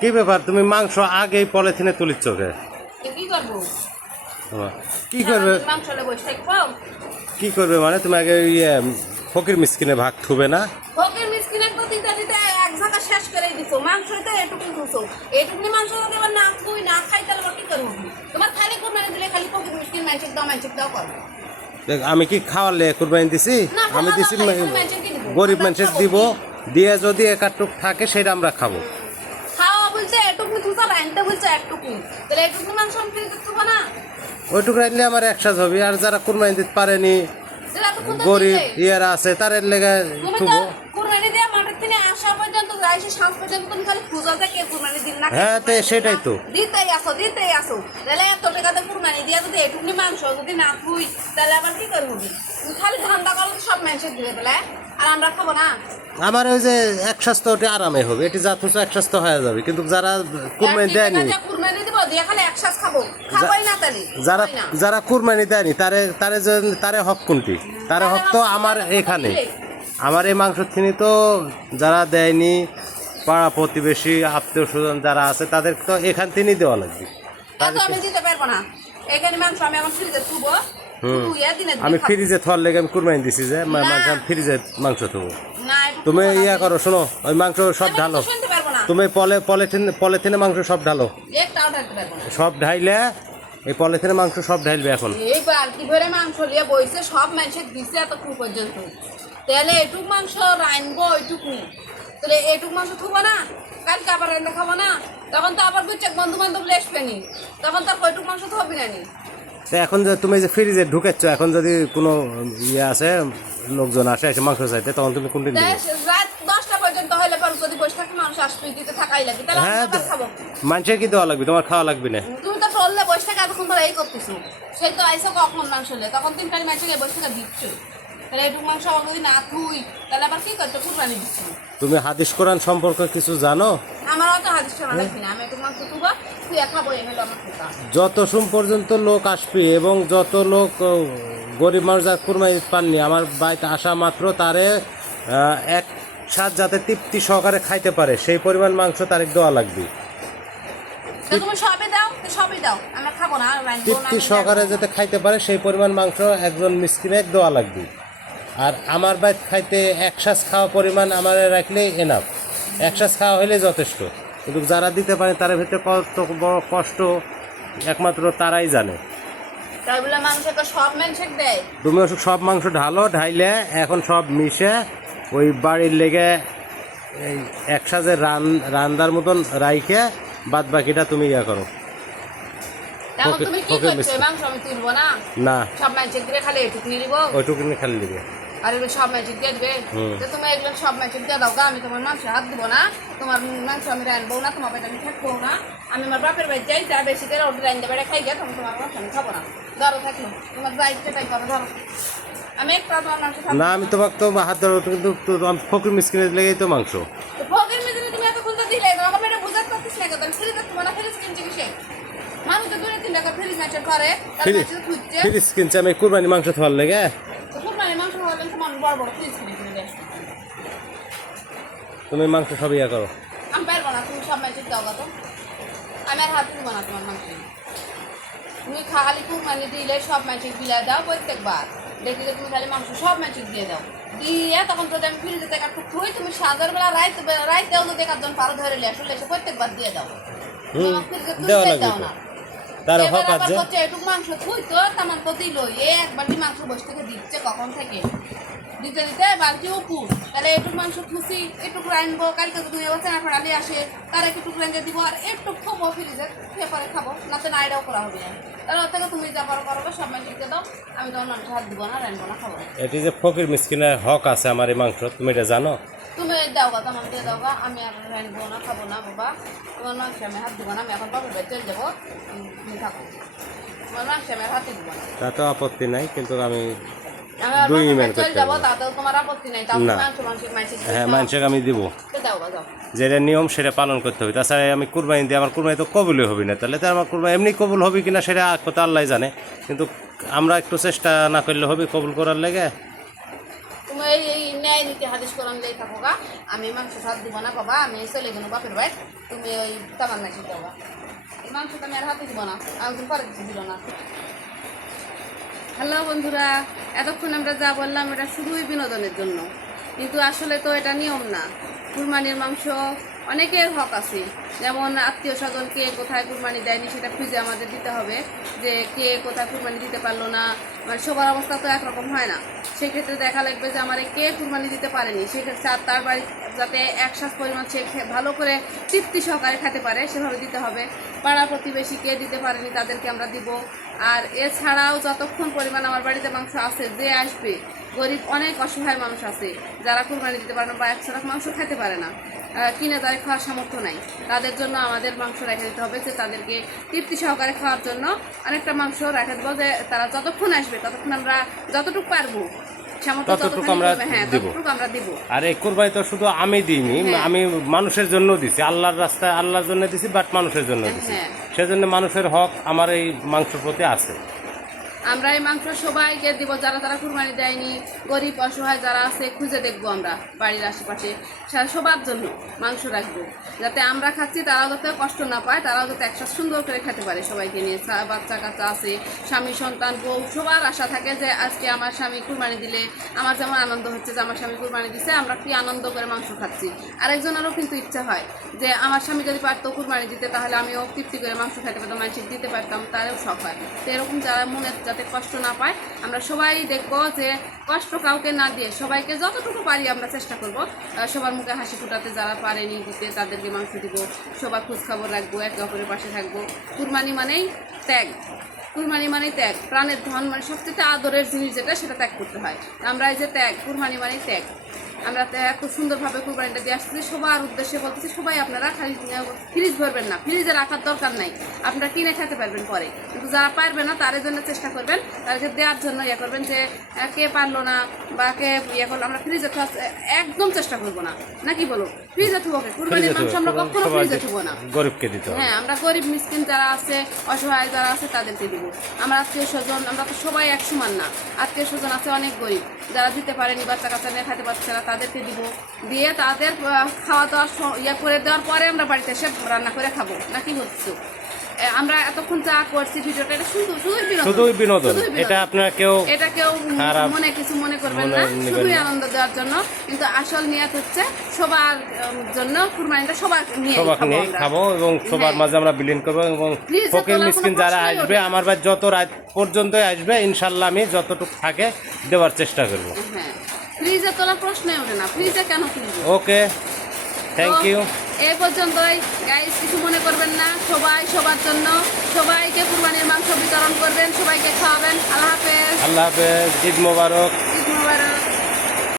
কি ব্যাপার? তুমি মাংস আগেই পলিথিনে তুলির চোখে কি করবে? কি করবে? মানে? তুমি আগে ইয়ে ফকির মিসকিনে ভাগ থুবে না? ফকির মিসকিনের তো দিতে দিতে এক জায়গা শেষ করে দিছো। মাংস তো এটুকু খুঁজো এটুকুনি মাংস যদি আবার না খুই না খাই তাহলে আবার কি করব? তোমার খালি কোরবানি দিলে খালি ফকির মিসকিন মাংসের দাও মাংসের দাও করো। দেখ, আমি কি খাওয়ালে কুরবানি দিছি? আমি দিছি। গরিব মানুষের দিব। দিয়ে যদি একাটুক থাকে সেটা আমরা খাব। বলছে এটুকু খুঁজো রাইনতে বলছে একটুকু। তাহলে এটুকু মাংস আমি ফ্রিজে না? ওইটুক রাখলে আমার একসাথ হবে আর যারা কুরবানি দিতে পারেনি গরিব ইয়ারা আছে তাদের লেগে থুবো। না হ্যাঁ, তো সেটাই তো। দিতেই আসো দিতেই আসো। তাহলে এত টাকাতে কুরবানি দিয়ে যদি এটুকুনি মাংস যদি না খুই তাহলে আবার কি করব? খালি ধান্দা করো সব মানুষের দিবে তাহলে। আর আমরা খাব না? আমার ওই যে এক স্বাস্থ্য ওটি আরামে হবে। এটি যা খুশি এক স্বাস্থ্য হয়ে যাবে। কিন্তু যারা কুরবানি দেয়নি যারা যারা কুরবানি দেয়নি তারে তারে যে- তারে হক কোনটি? তারে হক তো আমার এখানে। আমার এই মাংস থিনি তো যারা দেয়নি পাড়া প্রতিবেশী আত্মীয় স্বজন যারা আছে তাদের তো এখান থেকেই দেওয়া লাগবে। আমি দিতে পারব না। এখানে মাংস আমি এখন ফ্রিজে থুবো। আমি ফ্রিজে থর লেগে আমি কুরবানি দিছি যে ফ্রিজে মাংস একটু তুমি ইয়া করো শোনো ওই মাংস সব ঢালো। তুমি পলে পলিথিন পলিথিনে মাংস সব ঢালো। সব ঢাইলে এই পলিথিনে মাংস সব ঢাইলবে এখন। এই বালতি ভরে মাংস লিয়ে বইছে সব মানুষের দিছে এতটুকু পর্যন্ত। তাহলে এটুক মাংস রানবো ওইটুকু তাহলে এটুক মাংস থুবো না কালকে আবার রান্না খাব না। তখন তো আবার বুঝছে বন্ধু বান্ধব আসবে নি। তখন তো আর কয়টুক মাংস থবি না নি। এখন যে তুমি যে ফ্রিজে ঢুকেছ এখন যদি কোনো ইয়ে আছে লোকজন আসে এসে মাংস চাইতে তখন তুমি কোনদিন হ্যাঁ মানুষের কি দেওয়া লাগবে? তোমার খাওয়া লাগবে না? তুমি তো টললে বসে থাকা এতক্ষণ ধরে এই করতেছো। সেই তো আইসো কখন মাংস লে তখন তিনটার মাংসকে বসে থাকা দিচ্ছ। তাহলে এটুক মাংস যদি না থুই তাহলে আবার কি করতে? কুরবানি দিচ্ছি। তুমি হাদিস কোরআন সম্পর্কে কিছু জানো? আমার অত হাদিস শোনা লাগবে না। আমি একটু মাংস তুবা যত সুম পর্যন্ত লোক আসবে এবং যত লোক গরিব মানুষ যা কুরমাই পাননি আমার বাড়িতে আসা মাত্র তারে এক সাত যাতে তৃপ্তি সহকারে খাইতে পারে সেই পরিমাণ মাংস তার দেওয়া লাগবে। তৃপ্তি সহকারে যাতে খাইতে পারে সেই পরিমাণ মাংস একজন মিসকিনে দেওয়া লাগবে। আর আমার বাইক খাইতে এক শ্বাস খাওয়া পরিমাণ আমার রাখলে এনাফ এক শ্বাস খাওয়া হলে যথেষ্ট। কিন্তু যারা দিতে পারে তার ভিতরে কত বড় কষ্ট একমাত্র তারাই জানে। তুমি সব মাংস ঢালো ঢাইলে এখন সব মিশে ওই বাড়ির লেগে এই একসাথে রান রান্দার মতন রাইখে বাদ বাকিটা তুমি ইয়া করো। না? না। সব মানুষের খালি এটুক নিয়ে ওইটুকু খালি দিবে। আর এগুলো সব ম্যাচিক দিয়ে দিবে। তো তুমি এগুলো সব ম্যাচিক দিয়ে দাও। আমি তোমার মাংস হাত দিব না। তোমার মাংস আমি রানবো না তোমার বাড়িতে আমি থাকব না। আমি আমার বাপের বাড়ি যাই তা বেশি করে ওটা রান্না বেড়ে খাই গে তখন তোমার মাংস আমি খাব না। ধরো থাকল। তোমার দায়িত্ব তাই করো ধরো। আমি একটা তোমার মাংস খাব। না আমি তোমাকে তো হাত ধরো কিন্তু আমি ফকির মিসকিনের লেগেই তো মাংস। তুমি এত খুলতে দিলে মেয়েটা বুঝাতে না কেন? তোমার মানুষ তো দূরে তিন টাকা ম্যাচের করে তার আমি কুরবানি মাংস খাওয়ার লেগে। তুমি মাংস সব ইয়া করো। আমি পারব না তুমি সব দাও তো আমি আর হাতে দিব না তোমার মাংস। তুমি খালি কুরবানি দিলে সব বিলাই দাও প্রত্যেকবার। দেখি যে তুমি খালি মাংস সব দিয়ে দাও। দিয়ে তখন যদি আমি একটু খুঁই তুমি সাজার বেলা রাইত যদি একজন পারো ধরে আসলে এসে প্রত্যেকবার দিয়ে দাও। দেওয়া লাগবে দাও না। তার হক আছে। এটুক মাংস থুই তো তেমন তো দিল এ এক মাংস বসে থেকে দিচ্ছে কখন থেকে? দিতে দিতে বালতি উপুর তাহলে এটুক মাংস থুসি একটু রানবো কালকে এবার চেনা ফেড়ালি আসে তার একটু রেঞ্জে দিব? আর একটু খাব ফ্রিজে পেপারে খাব না তো নাইডাও করা হবে না। তাহলে ওর থেকে তুমি যা পারো করো সব মাংস দিয়ে দাও আমি তোমার মাংস হাত দিব না রানবো না খাব। এটি যে ফকির মিসকিনের হক আছে আমার এই মাংস তুমি এটা জানো? তুমি দাও গা তোমার দিয়ে দাও গা আমি আর রানবো না খাব না বাবা। তোমার মাংস আমি হাত দিব না আমি এখন বাড়ি চলে যাব তুমি থাকো তোমার মাংস আমি হাতে দিব না। তাতে আপত্তি নাই কিন্তু আমি দুই email করতে হবে। না। হ্যাঁ মানুষকে আমি দিব। যেটা নিয়ম সেটা পালন করতে হবে। তাছাড়া আমি কুরবানি দিয়ে আমার কুরবানি তো কবুলই হবে না। তাহলে তো আমার কুরবানি এমনি কবুল হবে কিনা সেটা কথা আল্লাহ জানে। কিন্তু আমরা একটু চেষ্টা না করলে হবে কবুল করার লেগে। তুমি ন্যায় নীতি হাদিস কোরআন আমি মাংস দিব না বাবা আমি চলে গেল বাপের ভাই তুমি ওই তামান নাকি দেওয়া মাংস তো আমি আর হাতে দিব না। আমি পরে দিল না। হ্যালো বন্ধুরা, এতক্ষণ আমরা যা বললাম এটা শুধুই বিনোদনের জন্য। কিন্তু আসলে তো এটা নিয়ম না। কুরবানির মাংস, অনেকের হক আছে। যেমন আত্মীয় স্বজন কে কোথায় কুরবানি দেয়নি সেটা খুঁজে আমাদের দিতে হবে। যে কে কোথায় কুরবানি দিতে পারল না। মানে সবার অবস্থা তো একরকম হয় না। সেক্ষেত্রে দেখা লাগবে যে আমার কে কুরবানি দিতে পারেনি। সেক্ষেত্রে আর তার বাড়ি যাতে এক একসাথ পরিমাণ সে ভালো করে তৃপ্তি সহকারে খেতে পারে, সেভাবে দিতে হবে। পাড়া প্রতিবেশী কে দিতে পারেনি তাদেরকে আমরা দিব। আর এছাড়াও যতক্ষণ পরিমাণ আমার বাড়িতে মাংস আছে, যে আসবে, গরিব অনেক অসহায় মানুষ আছে, যারা কোরবানি দিতে পারে না বা একশো মাংস খেতে পারে না কিনে তাদের খাওয়ার সামর্থ্য নাই। তাদের জন্য আমাদের মাংস রেখে দিতে হবে যে তাদেরকে তৃপ্তি সহকারে খাওয়ার জন্য অনেকটা মাংস রেখে দেবো যে তারা যতক্ষণ আসবে, ততক্ষণ আমরা যতটুকু পারব ততটুকু আমরা করবে, হ্যাঁ দিব। ততটুকু আমরা দিব আর এই কোরবানি তো শুধু আমি দিইনি হ্যাঁ। আমি মানুষের জন্য দিছি আল্লাহর রাস্তায় আল্লাহর জন্য দিছি বাট মানুষের জন্য দিছি হ্যাঁ। সেজন্য মানুষের হক আমার এই মাংসের প্রতি আছে আমরা এই মাংস সবাইকে দিব, যারা তারা কুরবানি দেয়নি, গরিব, অসহায় যারা আছে, খুঁজে দেখব আমরা বাড়ির আশেপাশে। সবার জন্য মাংস রাখব। যাতে আমরা খাচ্ছি, তারাও যাতে কষ্ট না পায়, তারাও যাতে একসাথে সুন্দর করে খেতে পারে সবাইকে নিয়ে। বাচ্চা কাচ্চা আছে, স্বামী, সন্তান, বউ, সবার আশা থাকে যে আজকে আমার স্বামী কুরবানি দিলে আমার যেমন আনন্দ হচ্ছে যে আমার স্বামী কুরবানি দিছে, আমরা কি আনন্দ করে মাংস খাচ্ছি। আরেকজনেরও কিন্তু ইচ্ছা হয় যে আমার স্বামী যদি পারতো কুরবানি দিতে, তাহলে আমিও তৃপ্তি করে মাংস খেতে পারতাম মানুষের দিতে পারতাম, তারও শখ হয়। তো এরকম যারা মনে যাতে কষ্ট না পায়। আমরা সবাই দেখব যে কষ্ট কাউকে না দিয়ে সবাইকে যতটুকু পারি আমরা চেষ্টা করব। সবার মুখে হাসি ফুটাতে যারা পারেনি দিতে তাদেরকে মাংস দিব, সবার খোঁজখবর রাখব, একে অপরের পাশে থাকব। কুরবানি মানেই ত্যাগ। কুরবানি মানে ত্যাগ। প্রাণের ধন মানে সবচেয়ে আদরের জিনিস যেটা, সেটা ত্যাগ করতে হয়। আমরা এই যে ত্যাগ, কুরবানি মানে ত্যাগ। আমরা খুব সুন্দরভাবে কুরবানিটা দিয়ে আসতেছি। সবার উদ্দেশ্যে বলতেছি সবাই আপনারা খালি ফ্রিজ ভরবেন না। ফ্রিজে রাখার দরকার নাই। আপনারা কিনে খেতে পারবেন পরে। কিন্তু যারা পারবে না তাদের জন্য চেষ্টা করবেন তাদেরকে দেওয়ার জন্য ইয়ে করবেন যে কে পারল না বা কে ইয়ে করল আমরা ফ্রিজে একদম চেষ্টা করব না। নাকি বলো? ফ্রিজে থুবো কুরবানির মাংস আমরা কখনো ফ্রিজে থুবো না। গরিবকে দিতে হ্যাঁ আমরা গরিব মিসকিন যারা আছে অসহায় যারা আছে তাদেরকে দিব। আমরা আত্মীয় স্বজন আমরা তো সবাই এক সমান না। আত্মীয় স্বজন আছে অনেক গরিব। যারা দিতে পারেনি বাচ্চা কাচ্চা নিয়ে খাইতে পারছে না তাদেরকে দিব। দিয়ে তাদের খাওয়া দাওয়া ইয়ে করে দেওয়ার পরে আমরা বাড়িতে এসে রান্না করে খাব। নাকি হচ্ছে? আমরা এতক্ষণ যা করছি ভিডিওটা এটা শুধু শুধুই বিনোদন। এটা আপনারা কেউ এটা কেউ মনে কিছু মনে করবেন না। শুধুই আনন্দ দেওয়ার জন্য। কিন্তু আসল নিয়াত হচ্ছে সবার জন্য কুরবানিটা সবার নিয়ে সবাই নিয়ে খাব এবং সবার হ্যাঁ। মাঝে আমরা বিলীন করব এবং ফকির মিসকিন যারা আসবে আমার বাড়ি যত রাত পর্যন্তই আসবে ইনশাল্লাহ আমি যতটুকু থাকে দেওয়ার চেষ্টা করব। হ্যাঁ। ফ্রিজে তোলার প্রশ্নই ওঠে না। ফ্রিজে কেন কিনবো ওকে থ্যাংক ইউ এ পর্যন্তই। গাইস কিছু মনে করবেন না। সবাই সবার জন্য। সবাইকে কুরবানির মাংস বিতরণ করবেন। সবাইকে খাওয়াবেন। আল্লাহ হাফেজ। আল্লাহ হাফেজ। ঈদ মোবারক।